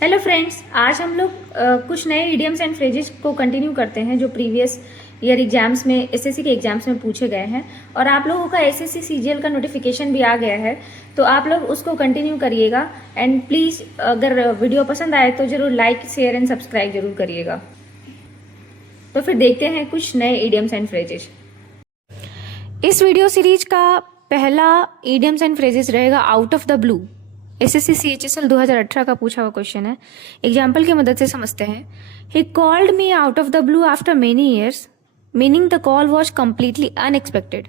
Hello friends, आज हम लोग कुछ नए इडियम्स एंड फ्रेजेस को कंटिन्यू करते हैं जो प्रीवियस ईयर एग्जाम्स में एसएससी के एग्जाम्स में पूछे गए हैं। और आप लोगों का एसएससी सीजीएल का नोटिफिकेशन भी आ गया है, तो आप लोग उसको कंटिन्यू करिएगा। एंड प्लीज़ अगर वीडियो पसंद आए तो ज़रूर लाइक, शेयर एंड सब्सक्राइब जरूर करिएगा। तो फिर देखते हैं कुछ नए इडियम्स एंड फ्रेजेस। इस वीडियो सीरीज का पहला इडियम्स एंड फ्रेजेस रहेगा out of the blue. SSC CHSL 2018 का पूछा हुआ क्वेश्चन है। एग्जाम्पल की मदद से समझते हैं। He called me out of the blue after many years, meaning the call was completely unexpected.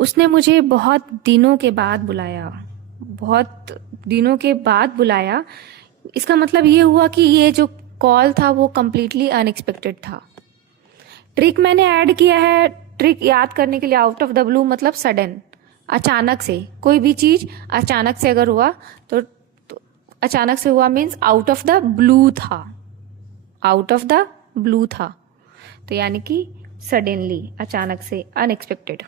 उसने मुझे बहुत दिनों के बाद बुलाया। बहुत दिनों के बाद बुलाया, इसका मतलब ये हुआ कि ये जो कॉल था वो कम्प्लीटली अनएक्सपेक्टेड था। ट्रिक मैंने ऐड किया है, ट्रिक याद करने के लिए। आउट ऑफ द ब्लू मतलब सडन, अचानक से। कोई भी चीज अचानक से अगर हुआ तो अचानक से हुआ means out of the blue था। आउट ऑफ द ब्लू था तो यानी कि सडनली, अचानक से, अनएक्सपेक्टेड।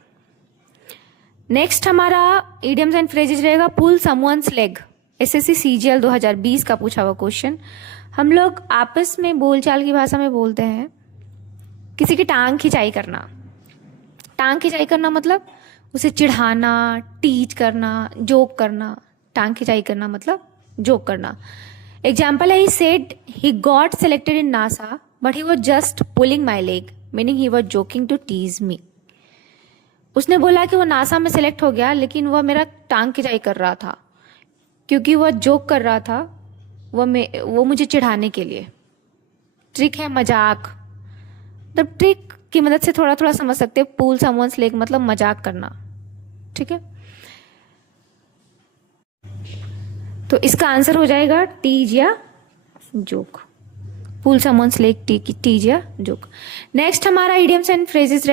नेक्स्ट हमारा इडियम्स एंड फ्रेजेस रहेगा पुल समवन्स लेग। एसएससी सीजीएल 2020 का पूछा हुआ क्वेश्चन। हम लोग आपस में बोलचाल की भाषा में बोलते हैं किसी की टांग खिंचाई करना। टांग खिंचाई करना मतलब उसे चिढ़ाना, टीच करना, जोक करना। टांग खिंचाई करना मतलब जोक करना। एग्जाम्पल है, he said he got selected in NASA but he was just pulling my leg, meaning he was joking to tease me. उसने बोला कि वो नासा में सेलेक्ट हो गया लेकिन वह मेरा टांग खिंचाई कर रहा था, क्योंकि वह जोक कर रहा था, वो मुझे चिढ़ाने के लिए। ट्रिक है मजाक। द ट्रिक की मदद से थोड़ा थोड़ा समझ सकते हैं। पुल समवन्स लेग मतलब मजाक करना, ठीक है। तो इसका आंसर हो जाएगा टीज या जोक। पुल समवन्स लेग, टीज या जोक। नेक्स्ट हमारा इडियम्स एंड फ्रेजेस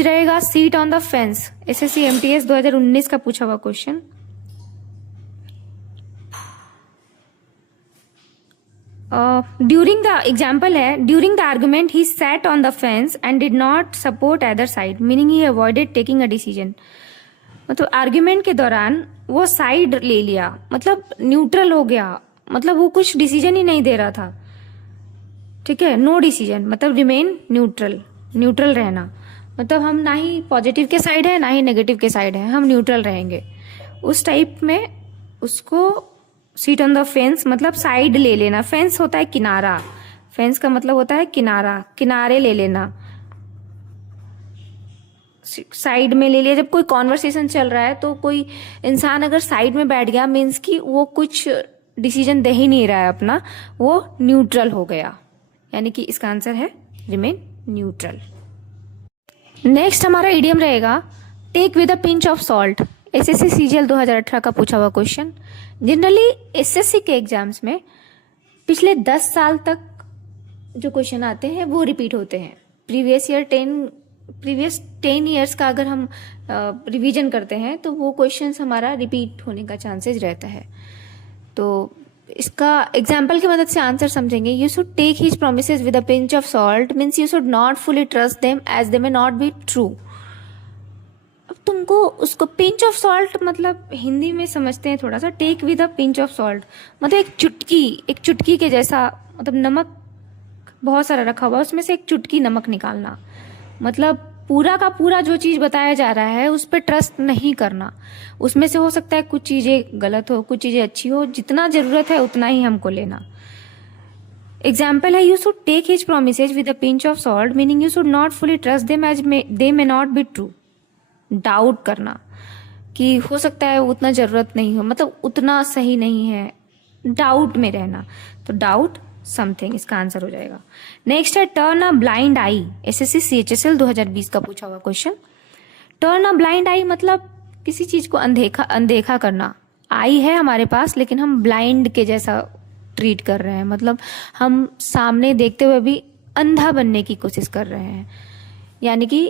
रहेगा seat on the fence. SSC MTS 2019 का पूछा हुआ क्वेश्चन। ड्यूरिंग द एग्जाम्पल है, during the argument he sat on the fence and did not support other side, meaning he avoided taking a decision. मतलब argument के दौरान वो side ले लिया, मतलब न्यूट्रल हो गया, मतलब वो कुछ डिसीजन ही नहीं दे रहा था, ठीक है। नो डिसीजन मतलब रिमेन न्यूट्रल, न्यूट्रल रहना। मतलब हम ना ही पॉजिटिव के साइड है ना ही नेगेटिव के साइड है, हम न्यूट्रल रहेंगे। उस टाइप में उसको सीट ऑन द फेंस मतलब साइड ले लेना। फेंस होता है किनारा, फेंस का मतलब होता है किनारा, किनारे ले लेना, साइड में ले लिया। जब कोई कॉन्वर्सेशन चल रहा है तो कोई इंसान अगर साइड में बैठ गया मीन्स कि वो कुछ डिसीजन दे ही नहीं रहा है अपना, वो न्यूट्रल हो गया, यानी कि इसका आंसर है रिमेन न्यूट्रल। नेक्स्ट हमारा इडियम रहेगा take with a pinch of salt. SSC CGL 2018 का पूछा हुआ क्वेश्चन। जनरली एसएससी के एग्जाम्स में पिछले 10 साल तक जो क्वेश्चन आते हैं वो रिपीट होते हैं। प्रीवियस 10 ईयर्स का अगर हम रिवीजन करते हैं तो वो क्वेश्चंस हमारा रिपीट होने का चांसेस रहता है। तो इसका एग्जाम्पल की मदद से आंसर समझेंगे। You should take his promises with a pinch of salt means you should not fully trust them as they may not be true. अब तुमको उसको पिंच ऑफ सॉल्ट मतलब हिंदी में समझते हैं थोड़ा सा। Take with a pinch of salt मतलब एक चुटकी के जैसा, मतलब नमक बहुत सारा रखा हुआ, उसमें से एक चुटकी नमक निकालना। मतलब पूरा का पूरा जो चीज बताया जा रहा है उस पर ट्रस्ट नहीं करना। उसमें से हो सकता है कुछ चीजें गलत हो, कुछ चीजें अच्छी हो, जितना जरूरत है उतना ही हमको लेना। एग्जाम्पल है, you should take his promises with a pinch of salt meaning you should not fully trust them as they may not be true. Doubt करना कि हो सकता है उतना जरूरत नहीं हो, मतलब उतना सही नहीं है, डाउट में रहना। तो डाउट समथिंग इसका आंसर हो जाएगा। नेक्स्ट है turn a blind I. SSC CHSL 2020 का पूछा हुआ क्वेश्चन। टर्न अ ब्लाइंड आई मतलब किसी चीज को अनदेखा करना। आई है हमारे पास लेकिन हम ब्लाइंड के जैसा ट्रीट कर रहे हैं, मतलब हम सामने देखते हुए भी अंधा बनने की कोशिश कर रहे हैं। यानी कि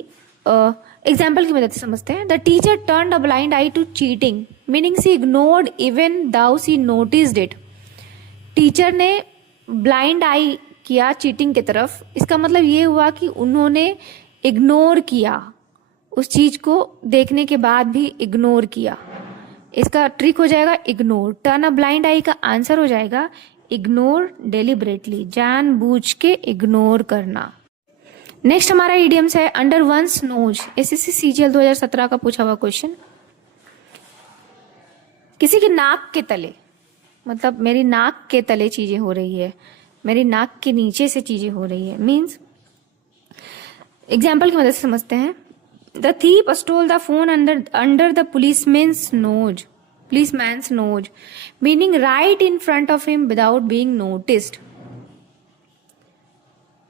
एग्जाम्पल की मदद से समझते हैं। The teacher turned a blind eye to cheating meaning she ignored even though she noticed it. Teacher ने ब्लाइंड आई किया चीटिंग की तरफ, इसका मतलब ये हुआ कि उन्होंने इग्नोर किया, उस चीज को देखने के बाद भी इग्नोर किया। इसका ट्रिक हो जाएगा इग्नोर। टर्न अ ब्लाइंड आई का आंसर हो जाएगा इग्नोर डेलिबरेटली, जानबूझ के इग्नोर करना। नेक्स्ट हमारा इडियम्स है under once knows. SSC CGL 2017 का पूछा हुआ क्वेश्चन। किसी के नाक के तले, मतलब मेरी नाक के तले चीजें हो रही है, मेरी नाक के नीचे से चीजें हो रही है, मीन्स एग्जाम्पल की मदद से समझते हैं। The thief stole the phone under the policeman's nose, meaning right in front of him without being noticed.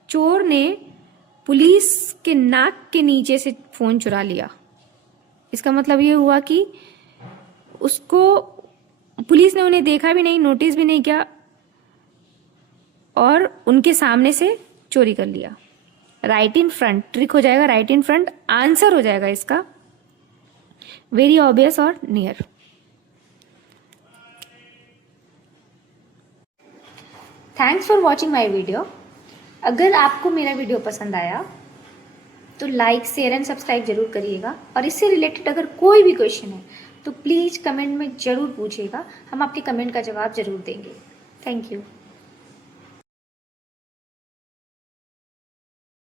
चोर ने पुलिस के नाक के नीचे से फोन चुरा लिया। इसका मतलब ये हुआ कि उसको पुलिस ने उन्हें देखा भी नहीं, नोटिस भी नहीं किया और उनके सामने से चोरी कर लिया। राइट इन फ्रंट, ट्रिक हो जाएगा राइट इन फ्रंट, आंसर हो जाएगा इसका वेरी ऑब्वियस और near. Thanks for watching my video. अगर आपको मेरा वीडियो पसंद आया तो लाइक, शेयर एंड सब्सक्राइब जरूर करिएगा, और इससे रिलेटेड अगर कोई भी क्वेश्चन है तो प्लीज़ कमेंट में ज़रूर पूछिएगा, हम आपके कमेंट का जवाब जरूर देंगे। Thank you.